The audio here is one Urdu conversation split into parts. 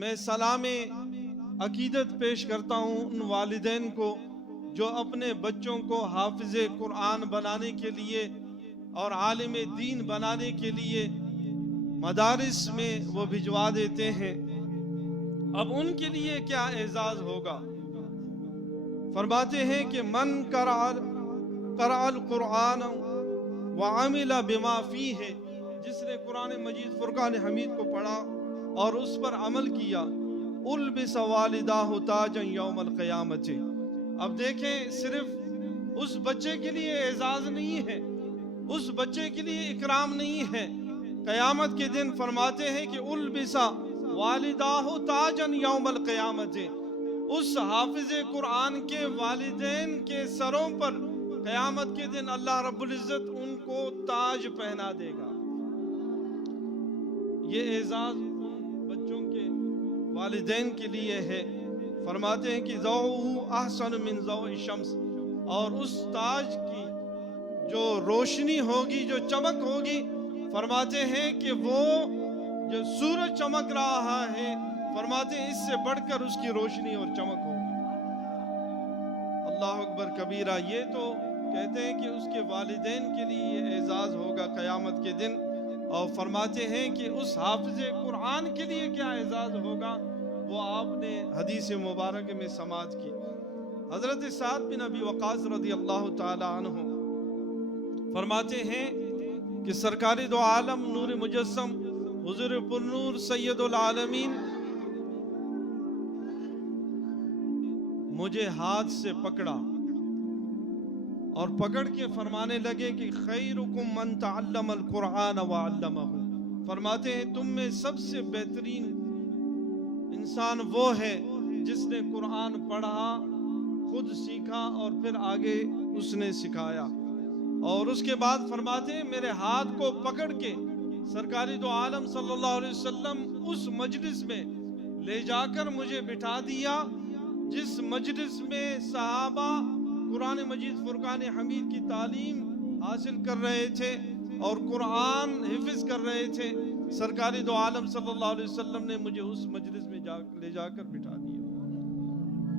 میں سلام عقیدت پیش کرتا ہوں ان والدین کو جو اپنے بچوں کو حافظ قرآن بنانے کے لیے اور عالم دین بنانے کے لیے مدارس میں وہ بھجوا دیتے ہیں۔ اب ان کے لیے کیا اعزاز ہوگا؟ فرماتے ہیں کہ من قرأ القرآن وعمل بما فیہ، جس نے قرآن مجید فرقان حمید کو پڑھا اور اس پر عمل کیا، البس والداہ تاجا یوم القیامت۔ اب دیکھیں، صرف اس بچے کے لیے اعزاز نہیں ہے، اس بچے کے لیے اکرام نہیں ہے، قیامت کے دن فرماتے ہیں کہ البس والداہ تاجا یوم القیامت، اس حافظ قرآن کے والدین کے سروں پر قیامت کے دن اللہ رب العزت ان کو تاج پہنا دے گا۔ یہ اعزاز ان بچوں کے والدین کے لیے ہے۔ فرماتے ہیں کہ ضوءہ احسن من ضوء الشمس، اور اس تاج کی جو روشنی ہوگی، جو چمک ہوگی، فرماتے ہیں کہ وہ جو سورج چمک رہا ہے، فرماتے ہیں اس سے بڑھ کر اس کی روشنی اور چمک ہوگی۔ اللہ اکبر کبیرہ۔ یہ تو کہتے ہیں کہ اس کے والدین کے لیے یہ اعزاز ہوگا قیامت کے دن، اور فرماتے ہیں کہ اس حافظ قرآن کے لیے کیا اعزاز ہوگا، وہ آپ نے حدیث مبارک میں سماعت کی۔ حضرت سعد بن ابی وقاص رضی اللہ تعالی عنہ فرماتے ہیں کہ سرکار دو عالم نور مجسم حضور پر نور سید العالمین مجھے ہاتھ سے پکڑا اور پکڑ کے فرمانے لگے کہ خیرکم من تعلم القرآن وعلمہ، فرماتے ہیں تم میں سب سے بہترین انسان وہ ہے جس نے قرآن پڑھا، خود سیکھا اور پھر آگے اس نے سکھایا۔ اور اس کے بعد فرماتے ہیں میرے ہاتھ کو پکڑ کے سرکاری دو عالم صلی اللہ علیہ وسلم اس مجلس میں لے جا کر مجھے بٹھا دیا جس مجلس میں صحابہ قرآن مجید فرقان حمید کی تعلیم حاصل کر رہے تھے اور قرآن حفظ کر رہے تھے۔ سرکاری دو عالم صلی اللہ علیہ وسلم نے مجھے اس مجلس میں لے جا کر بٹھا دیا۔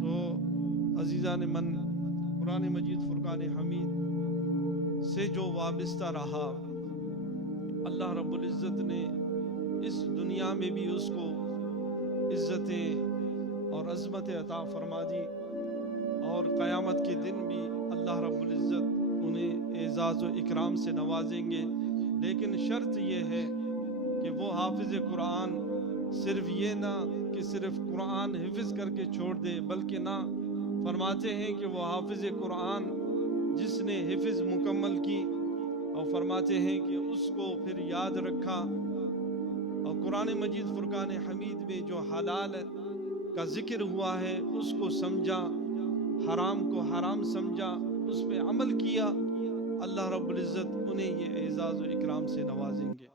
تو عزیزان من، قرآن مجید فرقان حمید سے جو وابستہ رہا، اللہ رب العزت نے اس دنیا میں بھی اس کو عزتیں اور عظمت عطا فرما دی، اور قیامت کے دن بھی اللہ رب العزت انہیں اعزاز و اکرام سے نوازیں گے۔ لیکن شرط یہ ہے کہ وہ حافظ قرآن صرف یہ نہ کہ صرف قرآن حفظ کر کے چھوڑ دے، بلکہ نہ، فرماتے ہیں کہ وہ حافظ قرآن جس نے حفظ مکمل کی اور فرماتے ہیں کہ اس کو پھر یاد رکھا اور قرآن مجید فرقان حمید میں جو حلال کا ذکر ہوا ہے اس کو سمجھا، حرام کو حرام سمجھا، اس پہ عمل کیا، اللہ رب العزت انہیں یہ اعزاز و اکرام سے نوازیں گے۔